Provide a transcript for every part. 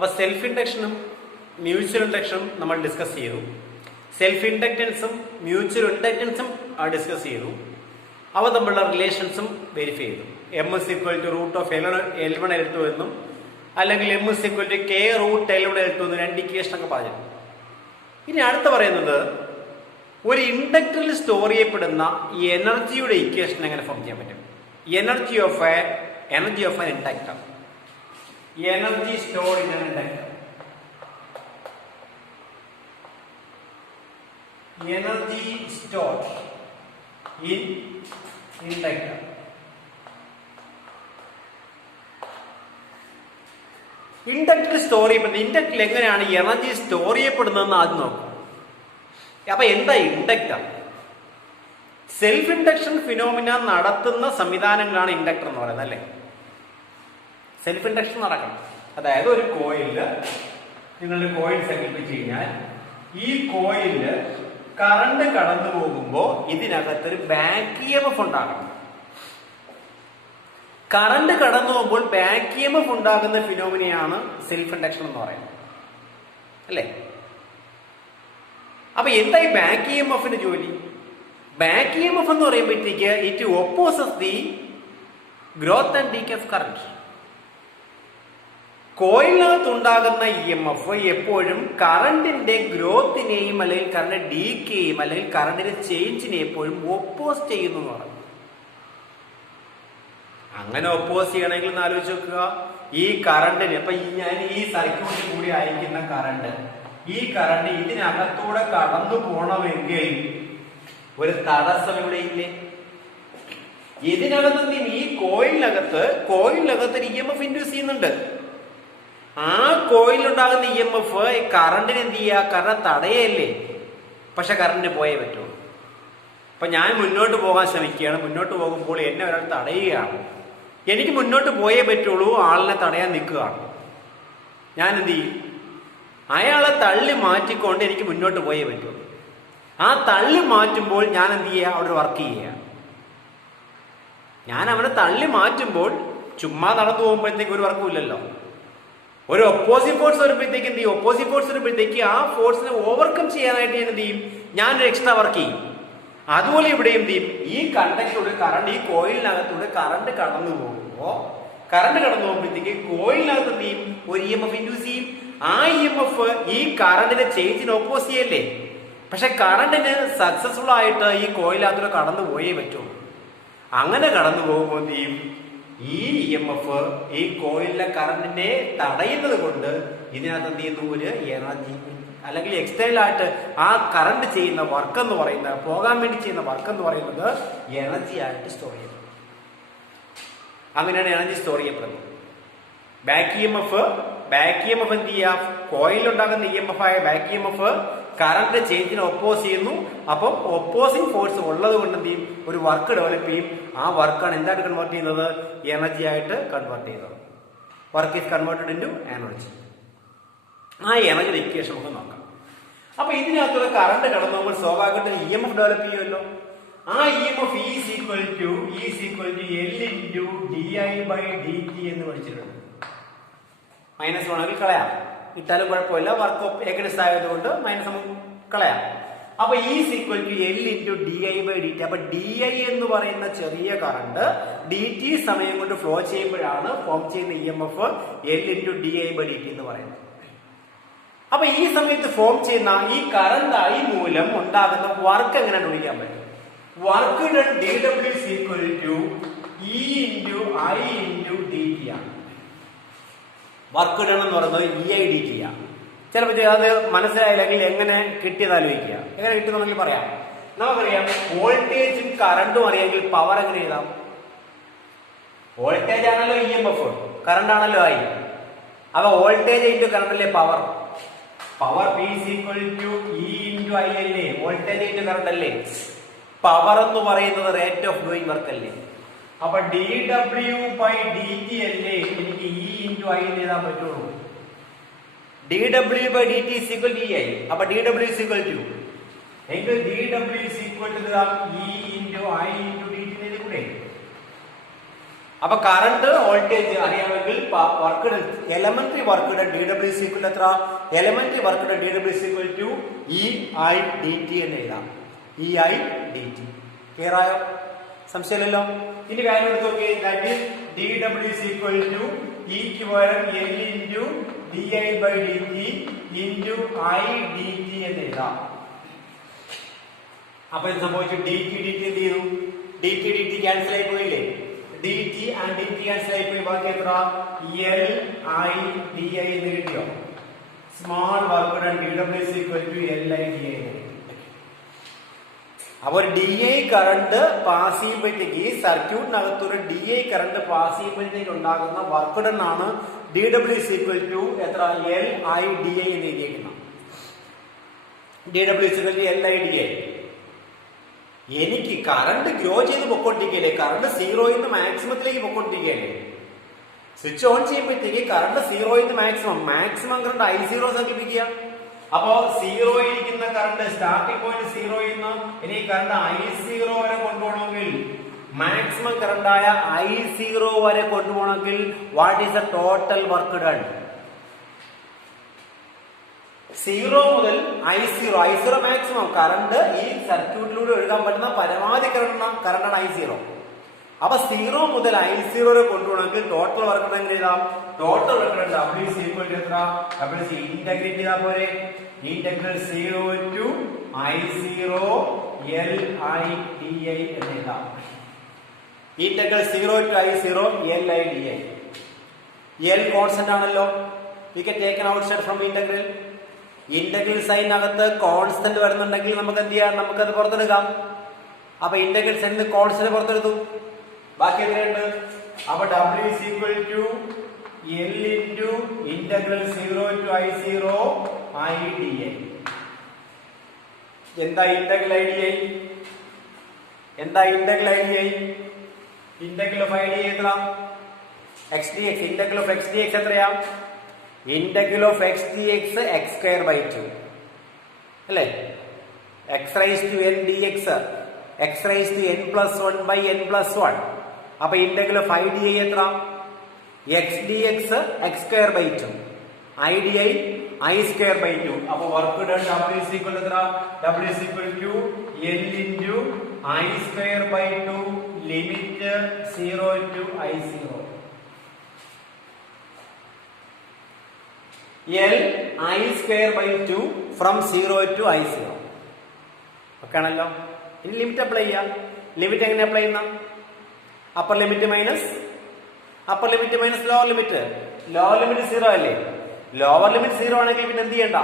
അപ്പോൾ self ഇൻഡക്ഷനും mutual ഇൻഡക്ഷനും നമ്മൾ discuss ചെയ്തു. സെൽഫ് ഇൻഡക്റ്റൻസും മ്യൂച്വൽ ഇൻഡക്റ്റൻസും ഡിസ്കസ് ചെയ്തു. അവ തമ്മിലുള്ള റിലേഷൻസും വെരിഫൈ ചെയ്തു. M is equal to root of L1 L2 എന്നും അല്ലെങ്കിൽ M is equal to K root L1 L2 എന്നും രണ്ട് ഇക്വേഷൻ ഒക്കെ പറഞ്ഞു. ഇനി അടുത്ത പറയുന്നത് ഒരു ഇൻഡക്ടറിൽ സ്റ്റോർ ചെയ്യപ്പെടുന്ന എനർജിയുടെ ഇക്വേഷൻ എങ്ങനെ ഫോം ചെയ്യാൻ പറ്റും. Energy of an inductor, energy store in an inductor, energy store in inductor. ഇൻഡക്ടറിൽ സ്റ്റോർ ചെയ്യപ്പെടുന്നത്, ഇൻഡക്ടറിൽ എങ്ങനെയാണ് എനർജി സ്റ്റോർ ചെയ്യപ്പെടുന്നതെന്ന് ആദ്യം നോക്കാം. അപ്പൊ എന്താ ഇൻഡക്ടർ? സെൽഫ് ഇൻഡക്ഷൻ ഫിനോമിന നടത്തുന്ന സംവിധാനങ്ങളാണ് ഇൻഡക്ടർ എന്ന് പറയുന്നത്, അല്ലേ? സെൽഫ് ഇൻഡക്ഷൻ നടക്കണം. അതായത് ഒരു കോയിലില് നിങ്ങളുടെ കോയിൽ സങ്കല്പിച്ചു കഴിഞ്ഞാൽ ഈ കോയിലില് കറണ്ട് കടന്നു പോകുമ്പോൾ ഇതിനകത്തൊരു ബാക്ക് EMF ഉണ്ടാകണം. കറണ്ട് കടന്നു പോകുമ്പോൾ ബാക്ക് EMF ഉണ്ടാകുന്ന ഫിനോമിനയാണ് സെൽഫ് ഇൻഡക്ഷൻ എന്ന് പറയുന്നത്, അല്ലേ? അപ്പൊ എന്താ ഈ ബാക്ക് EMFന്റെ ജോലി? ബാക്ക് EMF എന്ന് പറയുമ്പോഴത്തേക്ക് it opposes the growth and decay of current. കോയിലിനകത്തുണ്ടാകുന്ന EMF എപ്പോഴും കറണ്ടിന്റെ ഗ്രോത്തിനെയും അല്ലെങ്കിൽ കറണ്ട് ഡീക്കേയും അല്ലെങ്കിൽ കറണ്ടിന്റെ ചേഞ്ചിനെ എപ്പോഴും ഒപ്പോസ് ചെയ്യുന്നു എന്ന് പറയും. അങ്ങനെ ഒപ്പോസ് ചെയ്യണമെങ്കിൽ ഒന്ന് ആലോചിച്ച് നോക്കുക. ഈ കറണ്ടിന് ഇപ്പൊ ഞാൻ ഈ സർക്യൂട്ടിൽ കൂടി അയക്കുന്ന കറണ്ട്, ഈ കറണ്ട് ഇതിനകത്തൂടെ കടന്നു പോകണമെങ്കിൽ ഒരു തടസ്സം ഇവിടെ ഇല്ലേ? ഇതിനകത്ത് ഈ കോയിലിനകത്ത് ഒരു EMF ഇൻഡ്യൂസ് ചെയ്യുന്നുണ്ട്. ആ കോയിലുണ്ടാകുന്ന EMF കറണ്ടിന് എന്ത് ചെയ്യുക? കറണ്ട് തടയല്ലേ? പക്ഷെ കറണ്ടിന് പോയേ പറ്റുള്ളൂ. അപ്പൊ ഞാൻ മുന്നോട്ട് പോകാൻ ശ്രമിക്കുകയാണ്. മുന്നോട്ട് പോകുമ്പോൾ എന്നെ ഒരാൾ തടയുകയാണ്. എനിക്ക് മുന്നോട്ട് പോയേ പറ്റുള്ളൂ. ആളിനെ തടയാൻ നിൽക്കുകയാണ്. ഞാൻ എന്ത് ചെയ്യും? അയാളെ തള്ളി മാറ്റിക്കൊണ്ട് എനിക്ക് മുന്നോട്ട് പോയേ പറ്റുള്ളൂ. ആ തള്ളി മാറ്റുമ്പോൾ ഞാൻ എന്ത് ചെയ്യുക? അവിടെ വർക്ക് ചെയ്യുക. ഞാൻ അവനെ തള്ളി മാറ്റുമ്പോൾ ചുമ്മാ നടന്നു പോകുമ്പോഴത്തേക്ക് ഒരു വർക്കും ഇല്ലല്ലോ. ഒരു ഒപ്പോസിറ്റ് ഫോഴ്സ് വരുമ്പോഴത്തേക്ക് എന്ത് ചെയ്യും? ഒപ്പോസിറ്റ് ഫോഴ്സ് വരുമ്പോഴത്തേക്ക് ആ ഫോഴ്സിനെ ഓവർകം ചെയ്യാനായിട്ട് ഞാൻ എന്ത് ചെയ്യും? ഞാനൊരു എക്സ്ട്രാ വർക്ക് ചെയ്യും. അതുപോലെ ഇവിടെ എന്ത് ചെയ്യും? ഈ കണ്ടക്ടറിലൂടെ കറണ്ട്, ഈ കോയിലിനകത്തൂടെ കറണ്ട് കടന്നു പോകുമ്പോഴത്തേക്ക് കോയിലിനകത്ത് എന്ത് ചെയ്യും? ഒരു EMF ഇൻഡ്യൂസ് ചെയ്യും. ആ EMF ഈ കറണ്ടിന്റെ ചേഞ്ചിന് ഓപ്പോസ് ചെയ്യല്ലേ? പക്ഷെ കറണ്ടിന് സക്സസ്ഫുൾ ആയിട്ട് ഈ കോയിലിനകത്തൂടെ കടന്നു പോയേ പറ്റുള്ളൂ. അങ്ങനെ കടന്നു പോകുമ്പോൾ എന്ത് ചെയ്യും? ഈ EMF ഈ കോയിലിലെ കറണ്ടിനെ തടയുന്നത് കൊണ്ട് ഇതിനകത്ത് എന്ത് ചെയ്യുന്നു? ഒരു എനർജി അല്ലെങ്കിൽ എക്സ്റ്റേണൽ ആയിട്ട് ആ കറണ്ട് ചെയ്യുന്ന വർക്ക് എന്ന് പറയുന്നത്, പോകാൻ വേണ്ടി ചെയ്യുന്ന വർക്ക് എന്ന് പറയുന്നത് എനർജി ആയിട്ട് സ്റ്റോർ ചെയ്യും. അങ്ങനെയാണ് എനർജി സ്റ്റോർ ചെയ്യപ്പെടുന്നത്. ബാക്ക് EMF എന്ത് ചെയ്യുക? കോയിലുണ്ടാകുന്ന EMF ആയ ബാക്ക് EMF കറണ്ട് ചേഞ്ചിനെ ഒപ്പോസ് ചെയ്യുന്നു. അപ്പം ഒപ്പോസിങ് ഫോഴ്സ് ഉള്ളത് കൊണ്ട് എന്ത് ചെയ്യും? ഒരു വർക്ക് ഡെവലപ്പ് ചെയ്യും. ആ വർക്കാണ് എന്തായിട്ട് കൺവേർട്ട് ചെയ്യുന്നത്? എനർജി ആയിട്ട് കൺവേർട്ട് ചെയ്യുന്നത്. Work is converted into energy. ആ എനർജിയുടെ ഇക്വേഷൻ നമുക്ക് നോക്കാം. അപ്പൊ ഇതിനകത്തുള്ള കറണ്ട് കടന്നു പോകുമ്പോൾ സ്വാഭാവികമായിട്ടും EMF ഡെവലപ്പ് ചെയ്യുമല്ലോ. ആ EMF is equal to L into di/dt എന്ന് പഠിച്ചിട്ടുണ്ട്. മൈനസ് വേണമെങ്കിൽ കളയാം, ഇട്ടാലും കുഴപ്പമില്ല. വർക്ക് ഏകദേശം ആയതുകൊണ്ട് മൈനസ് നമുക്ക് കളയാം. അപ്പൊ is equal to L into di/dt. അപ്പൊ di എന്ന് പറയുന്ന ചെറിയ കറണ്ട് dt സമയം കൊണ്ട് ഫ്ലോ ചെയ്യുമ്പോഴാണ് ഫോം ചെയ്യുന്ന EMF L ഇൻടു di/dt എന്ന് പറയുന്നത്. അപ്പൊ ഈ സമയത്ത് ഫോം ചെയ്യുന്ന ഈ കറണ്ട് I മൂലം ഉണ്ടാകുന്ന വർക്ക് എങ്ങനെ കണ്ടുപിടിക്കാൻ പറ്റും? Work done dW is equal to E into I into dt ആണ്. വർക്ക് ഡൺ എന്ന് പറയുന്നത് EIdt ആണ്. ചിലപ്പോൾ അത് മനസ്സിലായില്ലെങ്കിൽ എങ്ങനെ കിട്ടിയത് ആലോചിക്കുക. എങ്ങനെ കിട്ടുന്നെങ്കിൽ പറയാം. നമുക്കറിയാം വോൾട്ടേജും കറണ്ടും അറിയാമെങ്കിൽ പവർ എങ്ങനെ എഴുതാം? വോൾട്ടേജ് ആണല്ലോ EMF, കറണ്ട് ആണല്ലോ I. അപ്പൊ വോൾട്ടേജ് ഇൻറ്റു കറണ്ടല്ലേ power. Power P is equal to E into I അല്ലേ? വോൾട്ടേജ് ഇൻറ്റു കറണ്ട് അല്ലേ? പവർ എന്ന് പറയുന്നത് റേറ്റ് ഓഫ് ഡൂയിങ് വർക്ക് അല്ലേ? അപ്പൊ dW/dt അല്ലേ എനിക്ക് E into I എന്ന് എഴുതാൻ പറ്റുള്ളൂ. dW/dt is equal to EI. അപ്പൊ dW is equal to എങ്കിൽ dW is equal to E into I into dt എഴുതി കൂടെ? അപ്പൊ കറണ്ട് വോൾട്ടേജ് അറിയാമെങ്കിൽ work elementary work DW equal എത്ര? Elementary work DW equal to EIdt എന്ന് എഴുതാം. EIdt. Clear ആയോ? സംശയമില്ലല്ലോ. ഇനി കാര്യം എടുത്ത് നോക്കിയേ. That is DW equal to E ക്ക് പകരം L into di/dt into IDT എന്ന് എഴുതാം. അപ്പൊ എന്ത് സംഭവിച്ചു? dt എന്ത് ചെയ്തു? dt ക്യാൻസൽ ആയി പോയില്ലേ? dt ആൻഡ് dt ക്യാൻസൽ ആയി പോയി. ബാക്കി എത്ര? LIDI എന്ന് കിട്ടിയോ? Small work done DW equal to LIDI. അപ്പോൾ DI കറണ്ട് പാസ് ചെയ്യുമ്പോഴത്തേക്ക് സർക്യൂട്ടിനകത്തൊരു DI കറണ്ട് പാസ് ചെയ്യുമ്പോഴത്തേക്ക് ഉണ്ടാകുന്ന വർക്ക് ഡൺ ആണ് DW ഈക്വൽ ടു എത്ര? LIDI എന്ന് എഴുതിയിരിക്കണം. DW equal to LIDI. എനിക്ക് കറണ്ട് ഗ്രോ ചെയ്ത് പൊക്കോണ്ടിരിക്കല്ലേ? കറണ്ട് സീറോയിൽ നിന്ന് മാക്സിമത്തിലേക്ക് പൊക്കോണ്ടിരിക്കല്ലേ? സ്വിച്ച് ഓൺ ചെയ്യുമ്പോഴത്തേക്ക് കറണ്ട് സീറോയിൽ നിന്ന് മാക്സിമം കറണ്ട് I0 സങ്കല്പിക്കുക. അപ്പോ സീറോയിൽ ഇരിക്കുന്ന കറണ്ട് സ്റ്റാർട്ടിംഗ് പോയിന്റ് സീറോയിൽ നിന്ന് ഇനി കറണ്ട് I0 വരെ കൊണ്ടുപോകണമെങ്കിൽ മാക്സിമം കറണ്ടായ I0 വരെ കൊണ്ടുപോകണമെങ്കിൽ what is the total work done? 0 മുതൽ I0 മാക്സിമം കറണ്ട് ഈ സർക്യൂട്ടിലൂടെ ഒഴുകാൻ പറ്റുന്ന പരമാവധി കറണ്ടാണ് I0. അപ്പൊ 0 മുതൽ I0 വരെ കൊണ്ടുപോകണമെങ്കിൽ ടോട്ടൽ വർക്ക് ഡൺ എഴുതാം. Total work done W equal to എത്ര? W ഇന്റഗ്രേറ്റ് ചെയ്താൽ പോരെ? ഇന്റഗ്രൽ 0 ടു I0 LIDI എന്ന് എഴുതാം. Integral 0 to I0 LIDI. L constant ആണല്ലോ. We can take an outside from integral. Integral സൈനകത്ത് constant വരുന്നുണ്ടെങ്കിൽ നമുക്ക് എന്ത് ചെയ്യാം? നമുക്കത് പുറത്തെടുക്കാം. അപ്പൊ ഇന്റഗ്രൽ സൈനിൽ കോൺസ്റ്റന്റ് പുറത്തെടുത്തു. ബാക്കി എത്രയുണ്ട്? അപ്പൊ W is equal to L into integral 0 to I0 IDI. എന്താ ഇന്റഗ്രൽ IDI? എന്താ integral IDI? Integral of IDI എത്ര? XDX. ഇന്റഗ്രൽ ഓഫ് XDX എത്രയാ? Integral of x dx x square by 2 അല്ലേ? x raised to n dx x raised to n plus 1 by n plus 1. അപ്പൊ integral of IDI എത്ര? x dx x square by 2 IDI I square by 2. അപ്പൊ work done W is equal to എത്ര? W is equal to L into I square by 2 limit 0 to I0. L I square by 2 from 0 to I0. Okay ആണല്ലോ. ഇനി limit apply ചെയ്യാം. Limit എങ്ങനെ apply ചെയ്യുന്ന? Upper limit minus lower limit. Lower limit 0 അല്ലേ? Lower limit 0 ആണെങ്കിൽ പിന്നെ എന്ത് ചെയ്യണ്ട?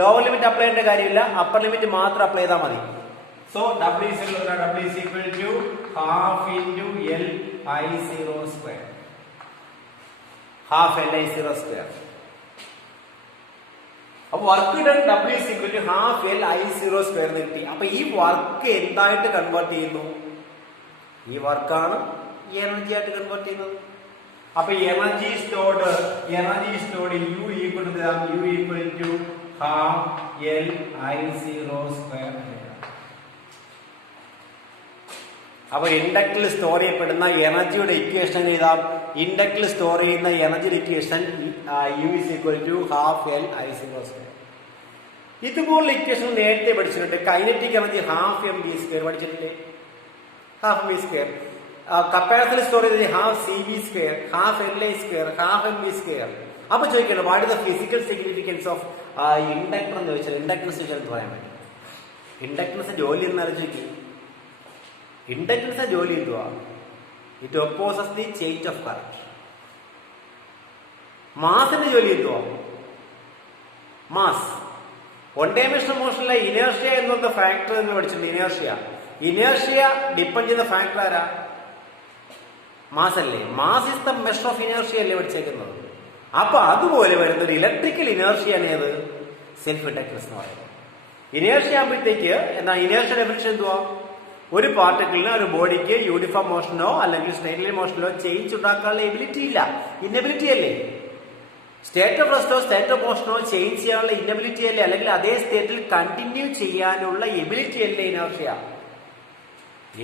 ലോവർ ലിമിറ്റ് അപ്ലൈ ചെയ്യേണ്ട കാര്യമില്ല. അപ്പർ ലിമിറ്റ് മാത്രം അപ്ലൈ ചെയ്താൽ മതി. So W is equal to half into LI0 square. half LI0 square. അപ്പൊ work done W is equal to half LI0 square എന്ന് കിട്ടി. അപ്പൊ ഈ വർക്ക് എന്തായിട്ട് കൺവേർട്ട് ചെയ്യുന്നു? ഈ വർക്കാണ് എനർജി ആയിട്ട് കൺവേർട്ട് ചെയ്യുന്നത്. അപ്പൊ energy stored U equal to half LI0 square. അപ്പൊ ഇൻഡക്ടറിൽ സ്റ്റോർ ചെയ്യപ്പെടുന്ന എനർജിയുടെ ഇക്വേഷൻ എഴുതാം. ഇൻഡക്ടറിൽ സ്റ്റോർ ചെയ്യുന്ന എനർജിയുടെ equation U is equal to half LI0 square. ഇതുപോലുള്ള ഇക്വേഷൻ നേരത്തെ പഠിച്ചിട്ടുണ്ട്. Kinetic energy half mv² പഠിച്ചിട്ടില്ലേ? half mv². കപ്പാസിറ്ററിൽ സ്റ്റോർ ചെയ്തത് half cv², half Li², half mv². അപ്പൊ ചോദിക്കണം what is the physical significance of inductor എന്ന് ചോദിച്ചാൽ ഇൻഡക്ടൻസ് ചോദിച്ചാൽ പറയാൻ പറ്റും. ഇൻഡക്ടൻസ് ജോലി എന്ന് ആലോചിക്കും. ഇൻഡക്ടൻസ് ജോലി എന്തുവാ? It opposes the change of current. മാസിന്റെ ജോലി എന്തുവാ? മാസ്. വൺ ഡൈമെൻഷണൽ മോഷനിലെ ഇനേർഷ്യ എന്നുള്ള ഫാക്ടർ എന്ന് പഠിച്ചിട്ടുണ്ട്. ഇനേർഷ്യ ഡിപ്പെൻഡ് ചെയ്യുന്ന ഫാക്ടർ ആരാ? മാസ് അല്ലേ? Mass is the measure of inertia അല്ലേ പഠിച്ചേക്കുന്നത്. അപ്പൊ അതുപോലെ വരുന്ന ഒരു ഇലക്ട്രിക്കൽ ഇനേർഷ്യാണ് ഏത്? സെൽഫ് ഇൻഡക്ടൻസ് എന്ന് പറയുന്നത്. ഇനേർഷ്യ ആകുമ്പോഴത്തേക്ക് എന്താ? ഇനേർഷ്യ ഡെഫിനിഷൻ എന്തുവാ? ഒരു പാർട്ടിക്കിളിന് ഒരു ബോഡിക്ക് യൂണിഫോം മോഷനോ അല്ലെങ്കിൽ സ്ട്രെയിറ്റ് ലൈൻ മോഷനോ ചേഞ്ച് ഉണ്ടാക്കാനുള്ള എബിലിറ്റി ഇല്ല. ഇന്നബിലിറ്റി അല്ലേ? സ്റ്റേറ്റ് ഓഫ് റെസ്റ്റോ സ്റ്റേറ്റ് ഓഫ് മോഷനോ ചേഞ്ച് ചെയ്യാനുള്ള ഇന്നബിലിറ്റി അല്ലേ? അല്ലെങ്കിൽ അതേ സ്റ്റേറ്റിൽ കണ്ടിന്യൂ ചെയ്യാനുള്ള എബിലിറ്റി അല്ലേ ഇനേർഷ്യ?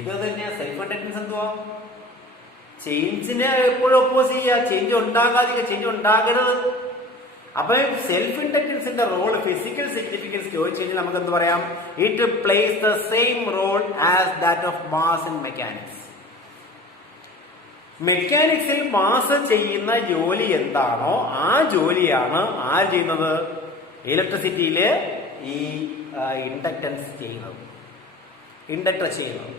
ഇത് തന്നെയാ സെൽഫ് ഇൻഡക്ടൻസ്. എന്തുവാ? ചേഞ്ചിനെ എപ്പോഴും ഒപ്പോസ് ചെയ്യുക, ചേഞ്ച് ഉണ്ടാകാതിരിക്കുക, ചേഞ്ച് ഉണ്ടാകരുത്. അപ്പൊ സെൽഫ് ഇൻഡക്റ്റൻസിന്റെ റോൾ ഫിസിക്കൽ സിഗ്നിഫിക്കൻസ് ചോദിച്ചു കഴിഞ്ഞാൽ നമുക്ക് എന്ത് പറയാം? It plays the same role as that of mass in mechanics. മെക്കാനിക്സിൽ മാസ് ചെയ്യുന്ന ജോലി എന്താണോ ആ ജോലിയാണ് ആര് ചെയ്യുന്നത്? ഇലക്ട്രിസിറ്റിയില് ഈ ഇൻഡക്റ്റൻസ് ചെയ്യുന്നത്, ഇൻഡക്ടർ ചെയ്യുന്നത്.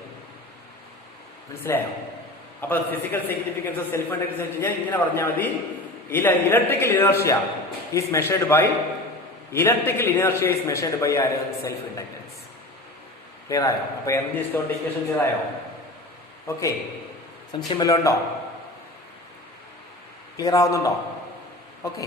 മനസ്സിലായോ? അപ്പൊ ഫിസിക്കൽ സിഗ്നിഫിക്കൻസ് സെൽഫ് ഇൻഡക്റ്റൻസ് ഞാൻ ഇങ്ങനെ പറഞ്ഞാൽ മതി. Electrical inertia is measured by ആര്? Self inductance. ക്ലിയർ ആയോ? അപ്പൊ എനർജി സ്റ്റോർഡ് ഇക്വേഷൻ ക്ലിയർ ആയോ? ഓക്കെ, സംശയം വല്ലതും ഉണ്ടോ? ക്ലിയർ ആവുന്നുണ്ടോ? ഓക്കെ.